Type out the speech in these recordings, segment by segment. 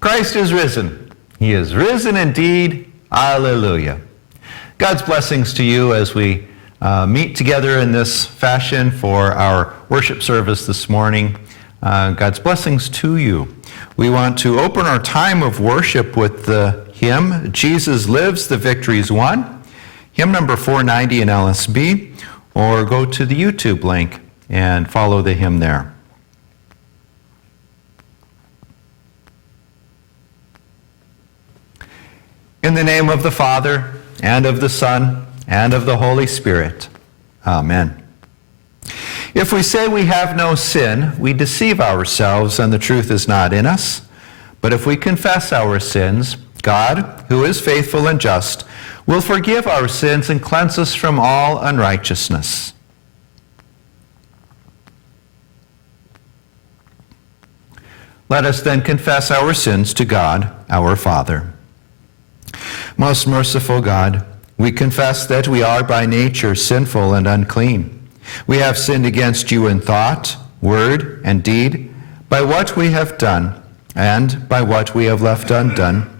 Christ is risen. He is risen indeed. Alleluia. God's blessings to you as we meet together in this fashion for our worship service this morning. God's blessings to you. We want to open our time of worship with the hymn, Jesus Lives, the Victory's Won, hymn number 490 in LSB, or go to the YouTube link and follow the hymn there. In the name of the Father, and of the Son, and of the Holy Spirit. Amen. If we say we have no sin, we deceive ourselves, and the truth is not in us. But if we confess our sins, God, who is faithful and just, will forgive our sins and cleanse us from all unrighteousness. Let us then confess our sins to God, our Father. Most merciful God, we confess that we are by nature sinful and unclean. We have sinned against you in thought, word, and deed, by what we have done, and by what we have left undone.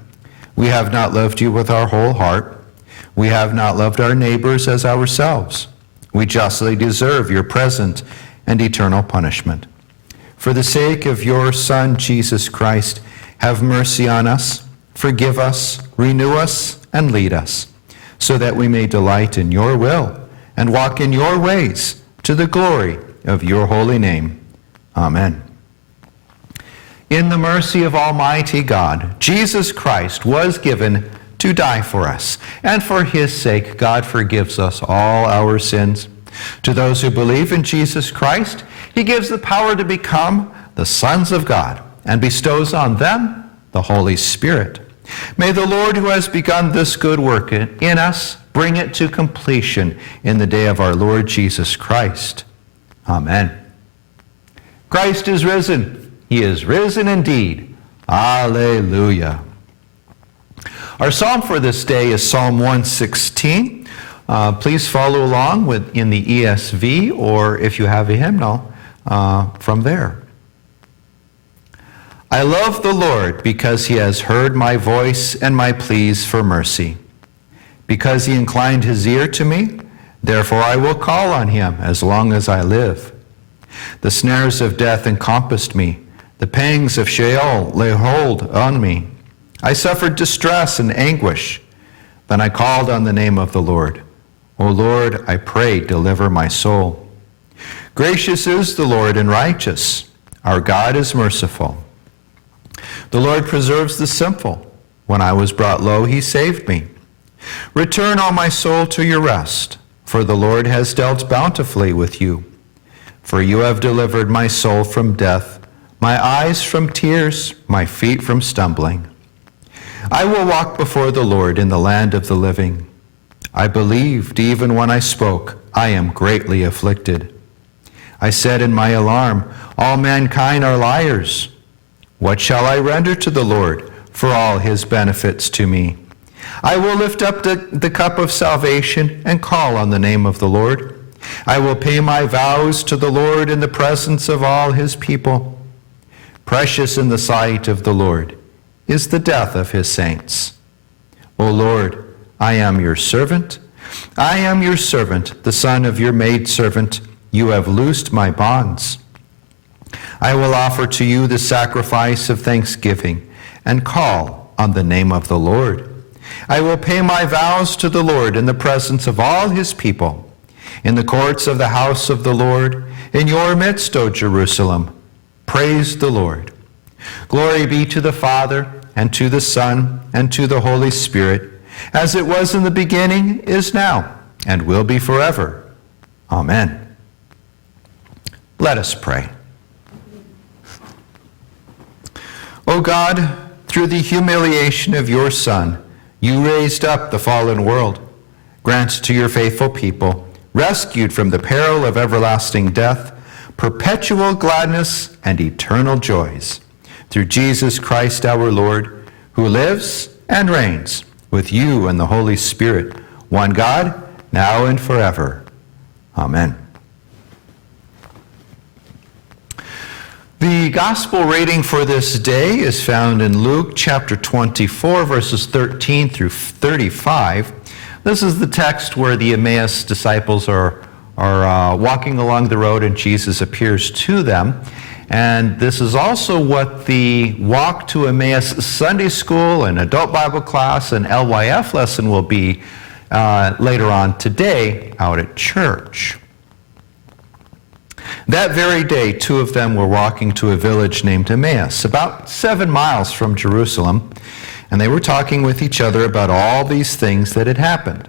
We have not loved you with our whole heart. We have not loved our neighbors as ourselves. We justly deserve your present and eternal punishment. For the sake of your Son, Jesus Christ, have mercy on us, forgive us, renew us, and lead us, so that we may delight in your will and walk in your ways to the glory of your holy name. Amen. In the mercy of Almighty God, Jesus Christ was given to die for us, and for his sake God forgives us all our sins. To those who believe in Jesus Christ, he gives the power to become the sons of God and bestows on them the Holy Spirit. May the Lord, who has begun this good work in us, bring it to completion in the day of our Lord Jesus Christ. Amen. Christ is risen. He is risen indeed. Alleluia. Our psalm for this day is Psalm 116. Please follow along in the ESV, or if you have a hymnal, from there. I love the Lord because he has heard my voice and my pleas for mercy. Because he inclined his ear to me, therefore I will call on him as long as I live. The snares of death encompassed me. The pangs of Sheol lay hold on me. I suffered distress and anguish. Then I called on the name of the Lord. O Lord, I pray, deliver my soul. Gracious is the Lord and righteous. Our God is merciful. The Lord preserves the simple. When I was brought low, he saved me. Return, O my soul, to your rest, for the Lord has dealt bountifully with you. For you have delivered my soul from death, my eyes from tears, my feet from stumbling. I will walk before the Lord in the land of the living. I believed even when I spoke, I am greatly afflicted. I said in my alarm, all mankind are liars. What shall I render to the Lord for all his benefits to me? I will lift up the cup of salvation and call on the name of the Lord. I will pay my vows to the Lord in the presence of all his people. Precious in the sight of the Lord is the death of his saints. O Lord, I am your servant. I am your servant, the son of your maidservant. You have loosed my bonds. I will offer to you the sacrifice of thanksgiving and call on the name of the Lord. I will pay my vows to the Lord in the presence of all his people, in the courts of the house of the Lord, in your midst, O Jerusalem. Praise the Lord. Glory be to the Father, and to the Son, and to the Holy Spirit, as it was in the beginning, is now, and will be forever. Amen. Let us pray. O God, through the humiliation of your Son, you raised up the fallen world. Grant to your faithful people, rescued from the peril of everlasting death, perpetual gladness and eternal joys. Through Jesus Christ our Lord, who lives and reigns with you and the Holy Spirit, one God, now and forever. Amen. The gospel reading for this day is found in Luke chapter 24, verses 13 through 35. This is the text where the Emmaus disciples are walking along the road and Jesus appears to them. And this is also what the Walk to Emmaus Sunday School and Adult Bible Class and LYF lesson will be later on today out at church. That very day, two of them were walking to a village named Emmaus, about 7 miles from Jerusalem, and they were talking with each other about all these things that had happened.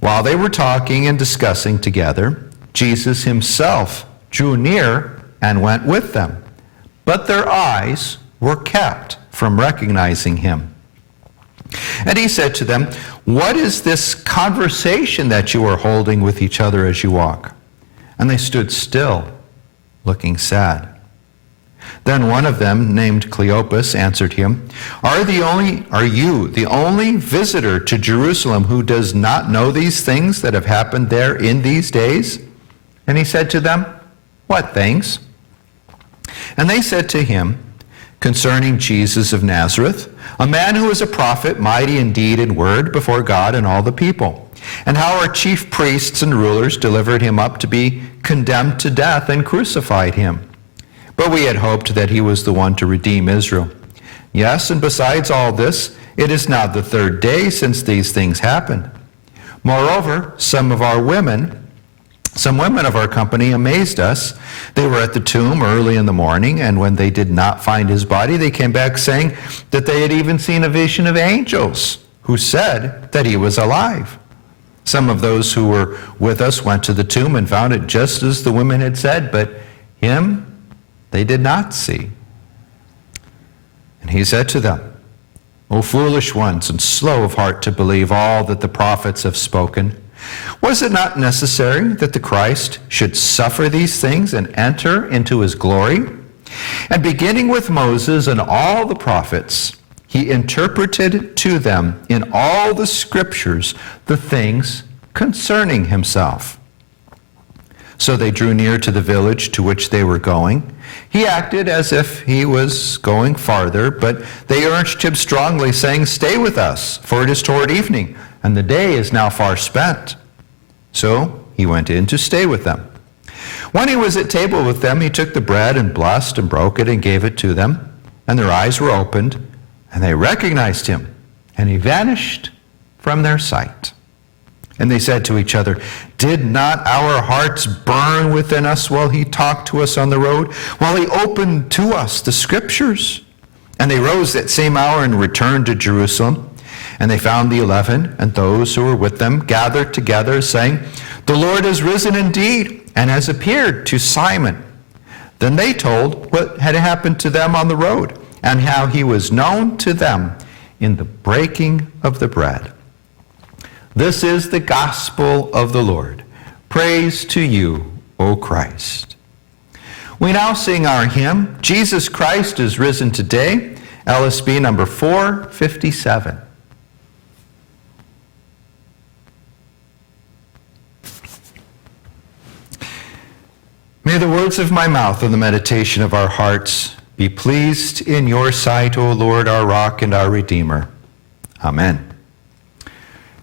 While they were talking and discussing together, Jesus himself drew near and went with them, but their eyes were kept from recognizing him. And he said to them, "What is this conversation that you are holding with each other as you walk?" And they stood still, looking sad. Then one of them, named Cleopas, answered him, Are you the only visitor to Jerusalem who does not know these things that have happened there in these days?" And he said to them, "What things?" And they said to him, "Concerning Jesus of Nazareth, a man who was a prophet, mighty in deed and word before God and all the people, and how our chief priests and rulers delivered him up to be condemned to death and crucified him. But we had hoped that he was the one to redeem Israel. Yes, and besides all this, it is now the 3rd day since these things happened. Moreover, some women of our company amazed us. They were at the tomb early in the morning, and when they did not find his body, they came back saying that they had even seen a vision of angels who said that he was alive. Some of those who were with us went to the tomb and found it just as the women had said, but him they did not see." And he said to them, "O foolish ones, and slow of heart to believe all that the prophets have spoken. Was it not necessary that the Christ should suffer these things and enter into his glory? And beginning with Moses and all the prophets, he interpreted to them in all the scriptures the things concerning himself." So they drew near to the village to which they were going. He acted as if he was going farther, but they urged him strongly, saying, "Stay with us, for it is toward evening, and the day is now far spent." So he went in to stay with them. When he was at table with them, he took the bread and blessed and broke it and gave it to them. And their eyes were opened, and they recognized him, and he vanished from their sight. And they said to each other, "Did not our hearts burn within us while he talked to us on the road, while he opened to us the scriptures?" And they rose that same hour and returned to Jerusalem. And they found the 11 and those who were with them gathered together, saying, "The Lord has risen indeed and has appeared to Simon." Then they told what had happened to them on the road and how he was known to them in the breaking of the bread. This is the gospel of the Lord. Praise to you, O Christ. We now sing our hymn, "Jesus Christ is Risen Today," LSB number 457. May the words of my mouth and the meditation of our hearts be pleased in your sight, O Lord, our rock and our Redeemer. Amen.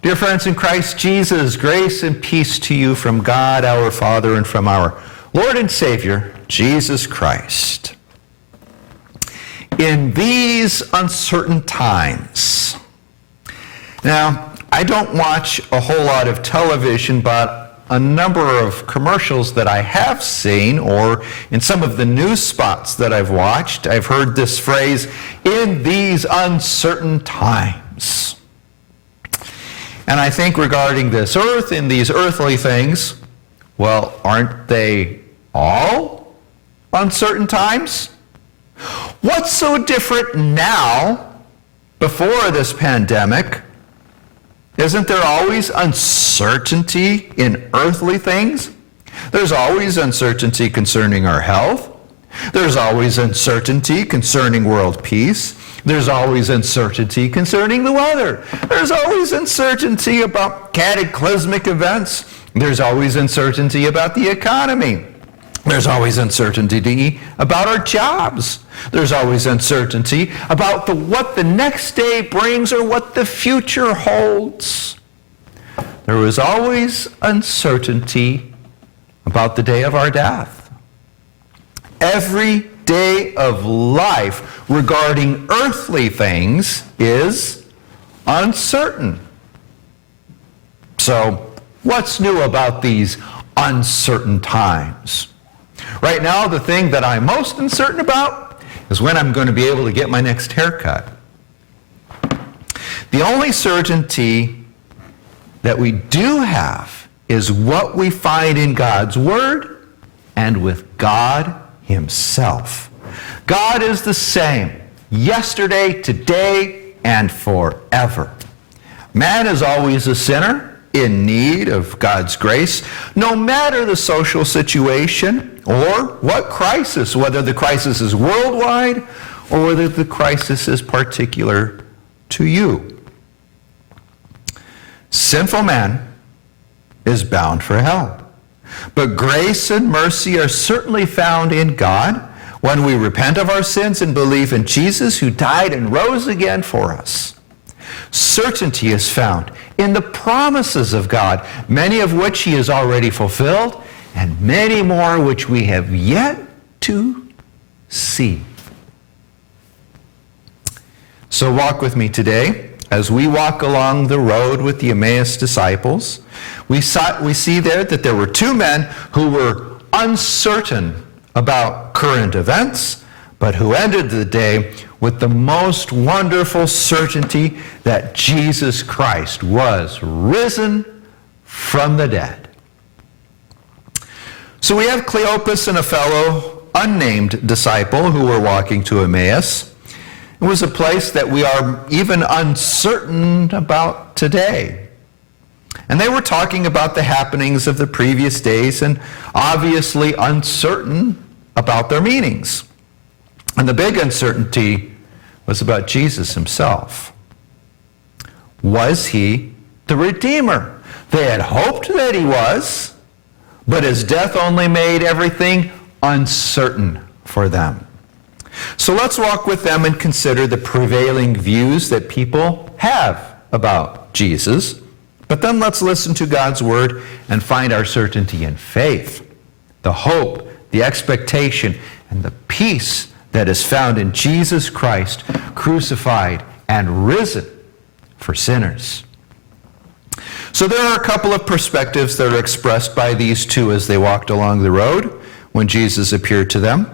Dear friends in Christ Jesus, grace and peace to you from God our Father and from our Lord and Savior, Jesus Christ. In these uncertain times. Now, I don't watch a whole lot of television, but a number of commercials that I have seen, or in some of the news spots that I've watched, I've heard this phrase, "in these uncertain times." And I think regarding this earth, in these earthly things, well, aren't they all uncertain times? What's so different now, before this pandemic? Isn't there always uncertainty in earthly things? There's always uncertainty concerning our health. There's always uncertainty concerning world peace. There's always uncertainty concerning the weather. There's always uncertainty about cataclysmic events. There's always uncertainty about the economy. There's always uncertainty about our jobs. There's always uncertainty about what the next day brings or what the future holds. There is always uncertainty about the day of our death. Every day of life regarding earthly things is uncertain. So, what's new about these uncertain times? Right now, the thing that I'm most uncertain about is when I'm going to be able to get my next haircut. The only certainty that we do have is what we find in God's Word and with God Himself. God is the same yesterday, today, and forever. Man is always a sinner in need of God's grace, no matter the social situation or what crisis, whether the crisis is worldwide or whether the crisis is particular to you. Sinful man is bound for hell. But grace and mercy are certainly found in God when we repent of our sins and believe in Jesus, who died and rose again for us. Certainty is found in the promises of God, many of which He has already fulfilled, and many more which we have yet to see. So walk with me today as we walk along the road with the Emmaus disciples. We see there that there were two men who were uncertain about current events, but who ended the day with the most wonderful certainty that Jesus Christ was risen from the dead. So we have Cleopas and a fellow unnamed disciple who were walking to Emmaus. It was a place that we are even uncertain about today. And they were talking about the happenings of the previous days and obviously uncertain about their meanings. And the big uncertainty was about Jesus Himself. Was He the Redeemer? They had hoped that He was, but His death only made everything uncertain for them. So let's walk with them and consider the prevailing views that people have about Jesus. But then let's listen to God's Word and find our certainty in faith, the hope, the expectation, and the peace that is found in Jesus Christ, crucified and risen for sinners. So there are a couple of perspectives that are expressed by these two as they walked along the road when Jesus appeared to them.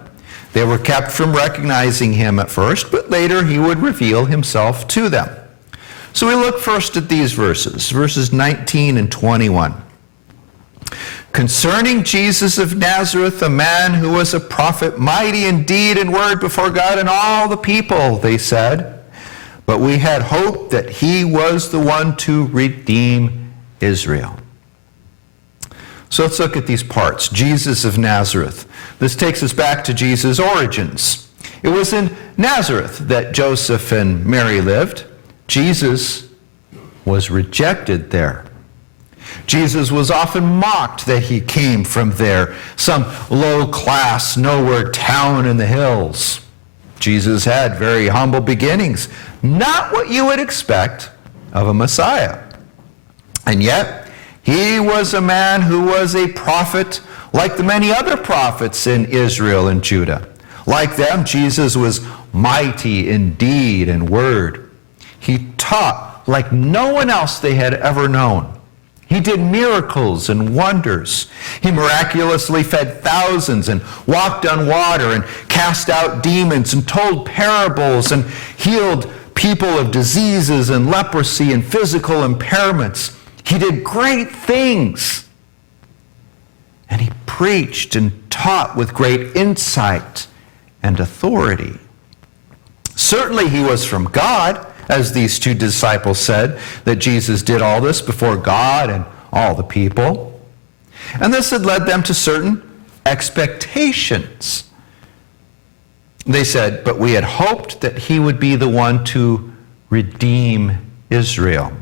They were kept from recognizing Him at first, but later He would reveal Himself to them. So we look first at these verses 19 and 21. Concerning Jesus of Nazareth, a man who was a prophet, mighty in deed and word before God and all the people, they said. But we had hoped that He was the one to redeem Israel. So let's look at these parts. Jesus of Nazareth. This takes us back to Jesus' origins. It was in Nazareth that Joseph and Mary lived. Jesus was rejected there. Jesus was often mocked that He came from there, some low-class, nowhere town in the hills. Jesus had very humble beginnings, not what you would expect of a Messiah. And yet, He was a man who was a prophet like the many other prophets in Israel and Judah. Like them, Jesus was mighty in deed and word. He taught like no one else they had ever known. He did miracles and wonders. He miraculously fed thousands and walked on water and cast out demons and told parables and healed people of diseases and leprosy and physical impairments. He did great things. And He preached and taught with great insight and authority. Certainly He was from God, as these two disciples said, that Jesus did all this before God and all the people. And this had led them to certain expectations. They said, but we had hoped that He would be the one to redeem Israel.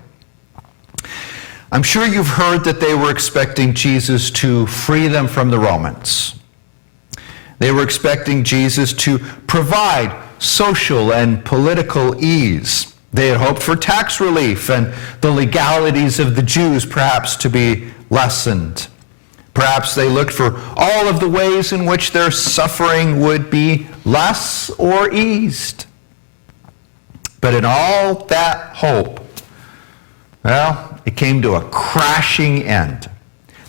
I'm sure you've heard that they were expecting Jesus to free them from the Romans. They were expecting Jesus to provide social and political ease. They had hoped for tax relief and the legalities of the Jews perhaps to be lessened. Perhaps they looked for all of the ways in which their suffering would be less or eased. But in all that hope, well, it came to a crashing end.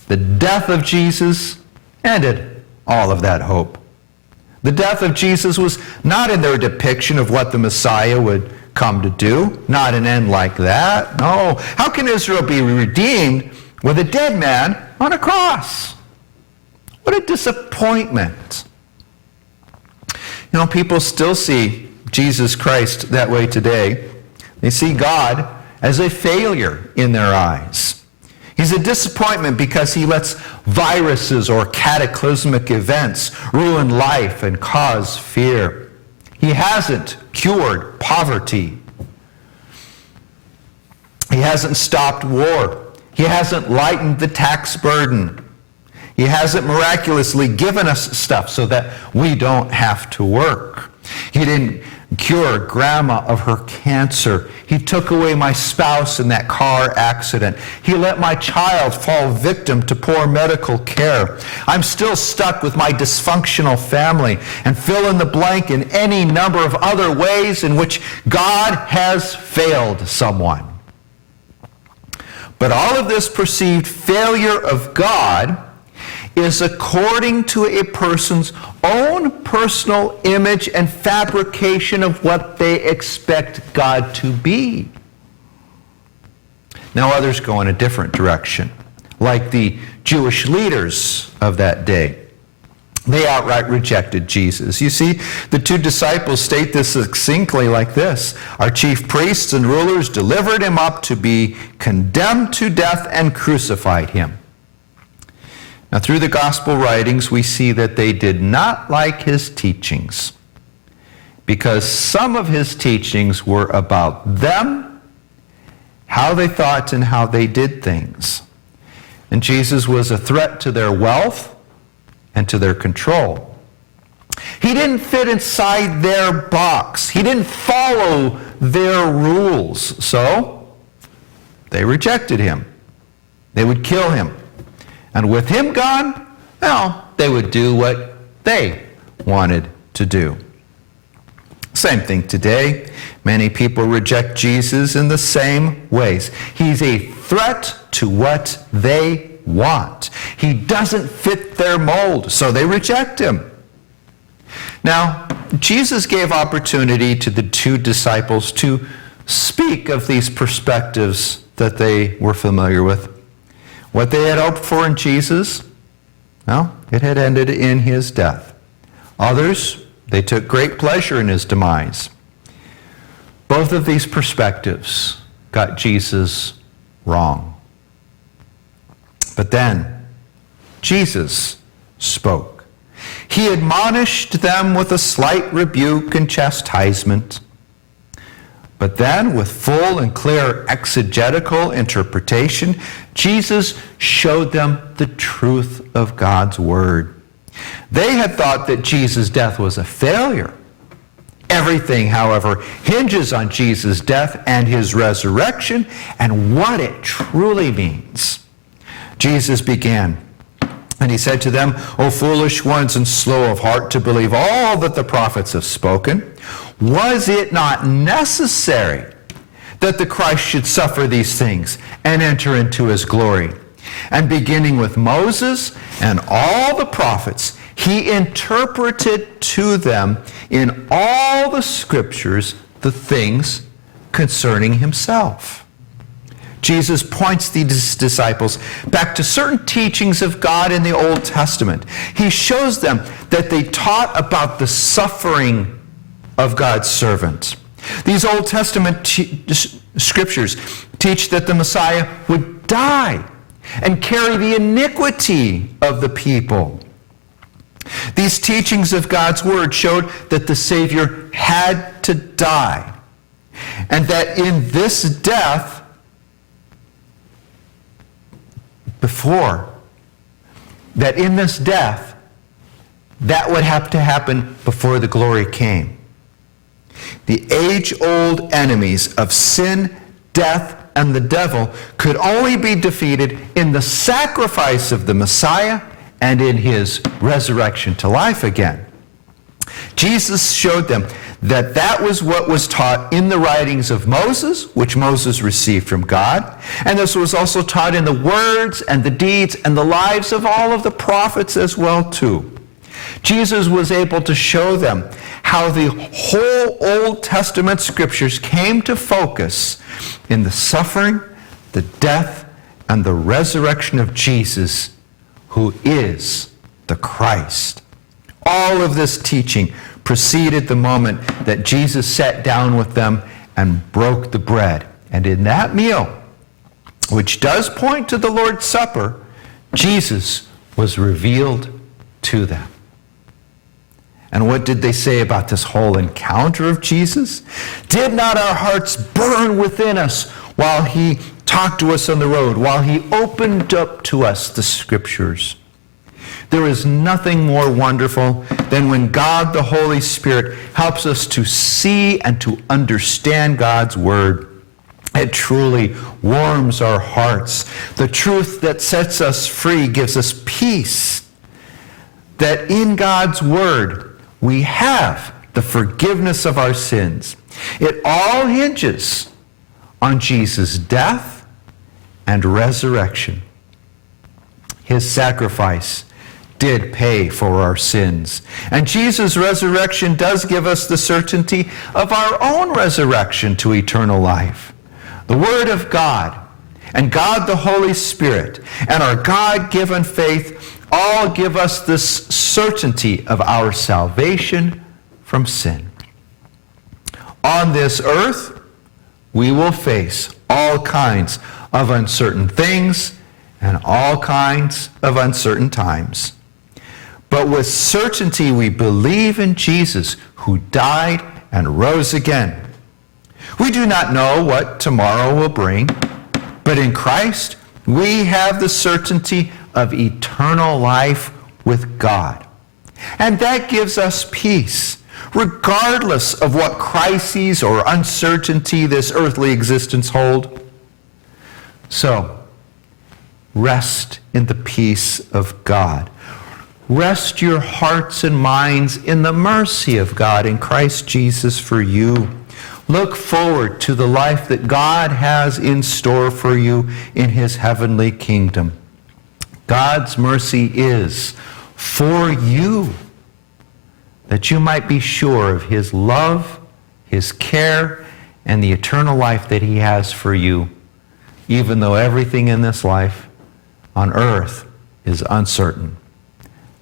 The death of Jesus ended all of that hope. The death of Jesus was not in their depiction of what the Messiah would come to do, not an end like that. No. How can Israel be redeemed with a dead man on a cross? What a disappointment. You know, people still see Jesus Christ that way today. They see God as a failure in their eyes. He's a disappointment because he lets viruses or cataclysmic events ruin life and cause fear. He hasn't cured poverty. He hasn't stopped war. He hasn't lightened the tax burden. He hasn't miraculously given us stuff so that we don't have to work. He didn't cure grandma of her cancer. He took away my spouse in that car accident. He let my child fall victim to poor medical care. I'm still stuck with my dysfunctional family, and fill in the blank in any number of other ways in which God has failed someone. But all of this perceived failure of God is according to a person's own personal image and fabrication of what they expect God to be. Now others go in a different direction, like the Jewish leaders of that day. They outright rejected Jesus. You see, the two disciples state this succinctly like this: our chief priests and rulers delivered him up to be condemned to death and crucified him. Now, through the gospel writings, we see that they did not like his teachings, because some of his teachings were about them, how they thought and how they did things. And Jesus was a threat to their wealth and to their control. He didn't fit inside their box. He didn't follow their rules. So they rejected him. They would kill him. And with him gone, well, they would do what they wanted to do. Same thing today. Many people reject Jesus in the same ways. He's a threat to what they want. He doesn't fit their mold, so they reject him. Now, Jesus gave opportunity to the two disciples to speak of these perspectives that they were familiar with. What they had hoped for in Jesus, well, it had ended in his death. Others, they took great pleasure in his demise. Both of these perspectives got Jesus wrong. But then, Jesus spoke. He admonished them with a slight rebuke and chastisement. But then, with full and clear exegetical interpretation, Jesus showed them the truth of God's word. They had thought that Jesus' death was a failure. Everything, however, hinges on Jesus' death and his resurrection and what it truly means. Jesus began, and he said to them, O foolish ones and slow of heart to believe all that the prophets have spoken. Was it not necessary that the Christ should suffer these things and enter into his glory? And beginning with Moses and all the prophets, he interpreted to them in all the scriptures the things concerning himself. Jesus points these disciples back to certain teachings of God in the Old Testament. He shows them that they taught about the suffering of God's servant. These Old Testament scriptures teach that the Messiah would die and carry the iniquity of the people. These teachings of God's word showed that the Savior had to die, and that in this death, that would have to happen before the glory came. The age-old enemies of sin, death, and the devil could only be defeated in the sacrifice of the Messiah and in his resurrection to life again. Jesus showed them that that was what was taught in the writings of Moses, which Moses received from God, and this was also taught in the words and the deeds and the lives of all of the prophets as well too. Jesus was able to show them how the whole Old Testament scriptures came to focus in the suffering, the death, and the resurrection of Jesus, who is the Christ. All of this teaching preceded the moment that Jesus sat down with them and broke the bread. And in that meal, which does point to the Lord's Supper, Jesus was revealed to them. And what did they say about this whole encounter of Jesus? Did not our hearts burn within us while he talked to us on the road, while he opened up to us the scriptures? There is nothing more wonderful than when God, the Holy Spirit, helps us to see and to understand God's word. It truly warms our hearts. The truth that sets us free gives us peace. That in God's word, we have the forgiveness of our sins. It all hinges on Jesus' death and resurrection. His sacrifice did pay for our sins. And Jesus' resurrection does give us the certainty of our own resurrection to eternal life. The Word of God and God the Holy Spirit and our God-given faith all give us this certainty of our salvation from sin. On this earth, we will face all kinds of uncertain things and all kinds of uncertain times. But with certainty, we believe in Jesus, who died and rose again. We do not know what tomorrow will bring, but in Christ, we have the certainty of eternal life with God. And that gives us peace, regardless of what crises or uncertainty this earthly existence hold. So, rest in the peace of God. Rest your hearts and minds in the mercy of God in Christ Jesus for you. Look forward to the life that God has in store for you in his heavenly kingdom. God's mercy is for you, that you might be sure of his love, his care, and the eternal life that he has for you, even though everything in this life on earth is uncertain.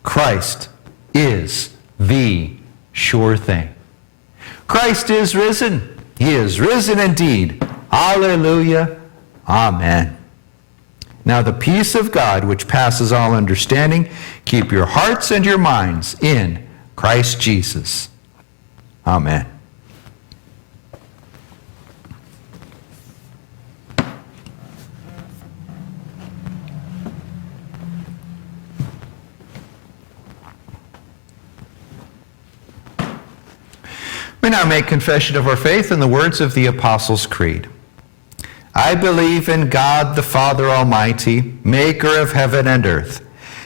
Christ is the sure thing. Christ is risen. He is risen indeed. Alleluia. Amen. Now the peace of God, which passes all understanding, keep your hearts and your minds in Christ Jesus. Amen. We now make confession of our faith in the words of the Apostles' Creed. I believe in God the Father Almighty, maker of heaven and earth,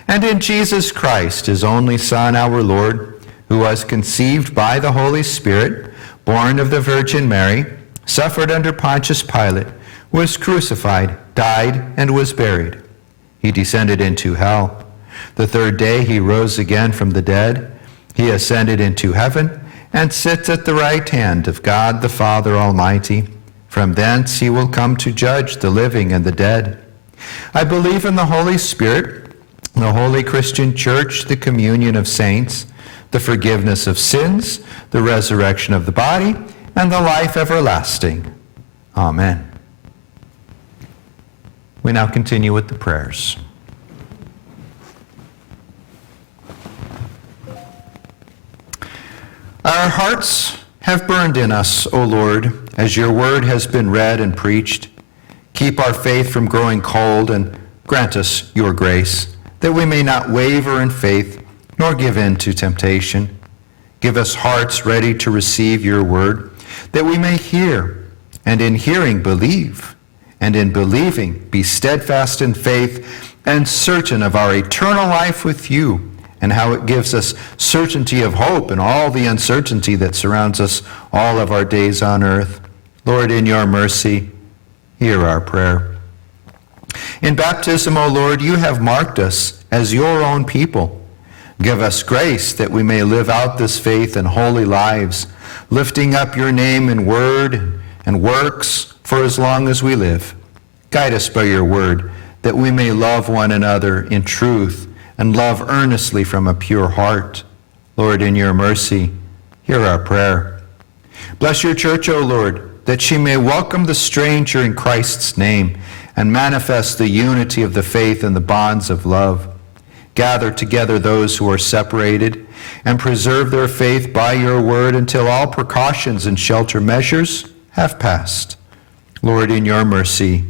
and in Jesus Christ, his only Son, our Lord, who was conceived by the Holy Spirit, born of the Virgin Mary, suffered under Pontius Pilate, was crucified, died, and was buried. He descended into hell. The third day he rose again from the dead. He ascended into heaven and sits at the right hand of God the Father Almighty. From thence he will come to judge the living and the dead. I believe in the Holy Spirit, the holy Christian church, the communion of saints, the forgiveness of sins, the resurrection of the body, and the life everlasting. Amen. We now continue with the prayers. Our hearts have burned in us, O Lord, as your word has been read and preached. Keep our faith from growing cold and grant us your grace, that we may not waver in faith, nor give in to temptation. Give us hearts ready to receive your word, that we may hear, and in hearing believe, and in believing be steadfast in faith, and certain of our eternal life with you, and how it gives us certainty of hope in all the uncertainty that surrounds us all of our days on earth. Lord, in your mercy, hear our prayer. In baptism, O Lord, you have marked us as your own people. Give us grace that we may live out this faith in holy lives, lifting up your name in word and works for as long as we live. Guide us by your word, that we may love one another in truth and love earnestly from a pure heart. Lord, in your mercy, hear our prayer. Bless your church, O Lord, that she may welcome the stranger in Christ's name and manifest the unity of the faith and the bonds of love. Gather together those who are separated and preserve their faith by your word until all precautions and shelter measures have passed. Lord, in your mercy,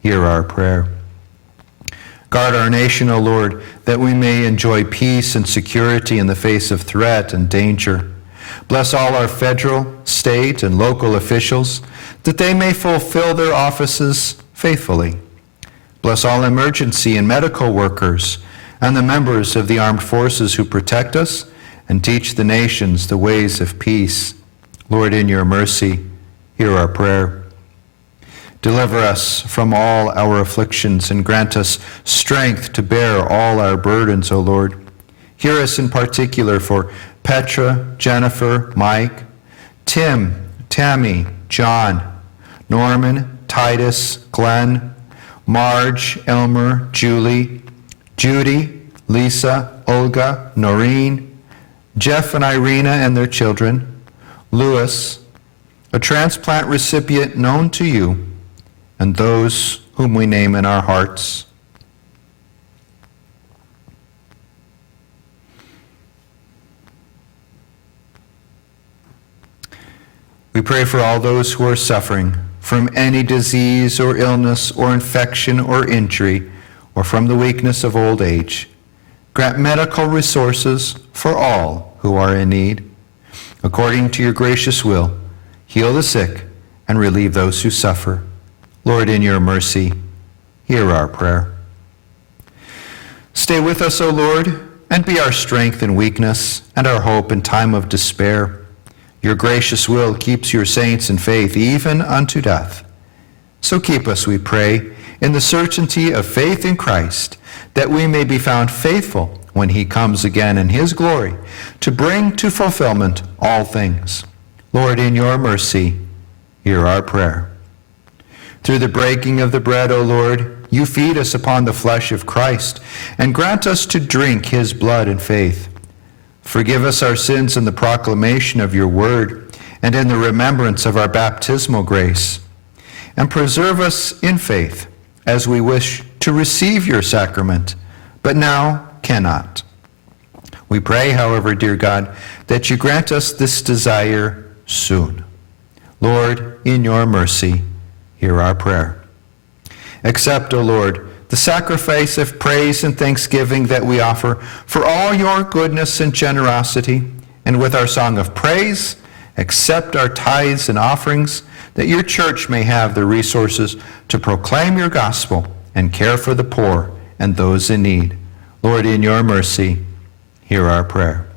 hear our prayer. Guard our nation, O Lord, that we may enjoy peace and security in the face of threat and danger. Bless all our federal, state, and local officials, that they may fulfill their offices faithfully. Bless all emergency and medical workers and the members of the armed forces who protect us and teach the nations the ways of peace. Lord, in your mercy, hear our prayer. Deliver us from all our afflictions and grant us strength to bear all our burdens, O Lord. Hear us in particular for Petra, Jennifer, Mike, Tim, Tammy, John, Norman, Titus, Glenn, Marge, Elmer, Julie, Judy, Lisa, Olga, Noreen, Jeff and Irina and their children, Louis, a transplant recipient known to you, and those whom we name in our hearts. We pray for all those who are suffering from any disease or illness or infection or injury, or from the weakness of old age. Grant medical resources for all who are in need. According to your gracious will, heal the sick and relieve those who suffer. Lord, in your mercy, hear our prayer. Stay with us, O Lord, and be our strength in weakness and our hope in time of despair. Your gracious will keeps your saints in faith even unto death. So keep us, we pray, in the certainty of faith in Christ, that we may be found faithful when he comes again in his glory to bring to fulfillment all things. Lord, in your mercy, hear our prayer. Through the breaking of the bread, O Lord, you feed us upon the flesh of Christ and grant us to drink his blood in faith. Forgive us our sins in the proclamation of your word and in the remembrance of our baptismal grace, and preserve us in faith as we wish to receive your sacrament, but now cannot. We pray, however, dear God, that you grant us this desire soon. Lord, in your mercy, hear our prayer. Accept, O Lord, the sacrifice of praise and thanksgiving that we offer for all your goodness and generosity, and with our song of praise, accept our tithes and offerings, that your church may have the resources to proclaim your gospel and care for the poor and those in need. Lord, in your mercy, hear our prayer.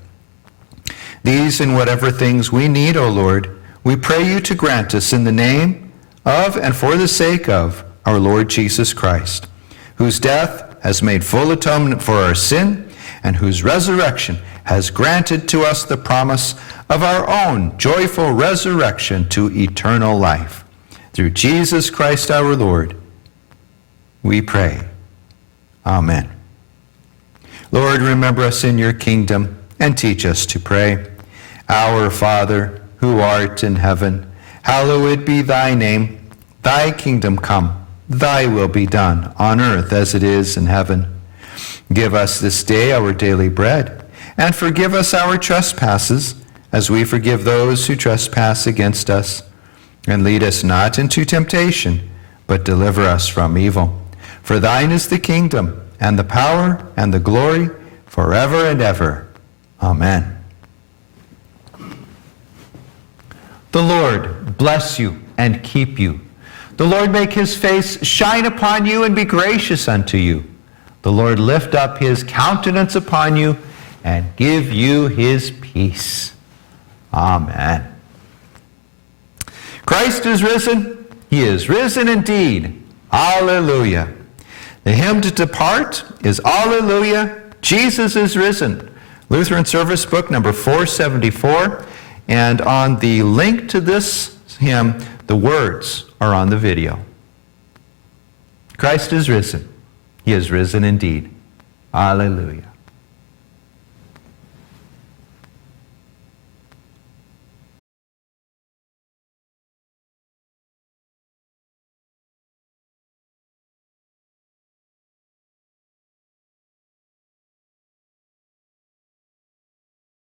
These and whatever things we need, O Lord, we pray you to grant us in the name of and for the sake of our Lord Jesus Christ, whose death has made full atonement for our sin, and whose resurrection has granted to us the promise of our own joyful resurrection to eternal life. Through Jesus Christ our Lord, we pray. Amen. Lord, remember us in your kingdom and teach us to pray. Our Father, who art in heaven, hallowed be thy name. Thy kingdom come, thy will be done, on earth as it is in heaven. Give us this day our daily bread, and forgive us our trespasses, as we forgive those who trespass against us. And lead us not into temptation, but deliver us from evil. For thine is the kingdom, and the power, and the glory, forever and ever. Amen. The Lord bless you and keep you. The Lord make his face shine upon you and be gracious unto you. The Lord lift up his countenance upon you and give you his peace. Amen. Christ is risen. He is risen indeed. Alleluia. The hymn to depart is Alleluia, Jesus is risen. Lutheran Service Book number 474. And on the link to this hymn, the words are on the video. Christ is risen. He is risen indeed. Alleluia.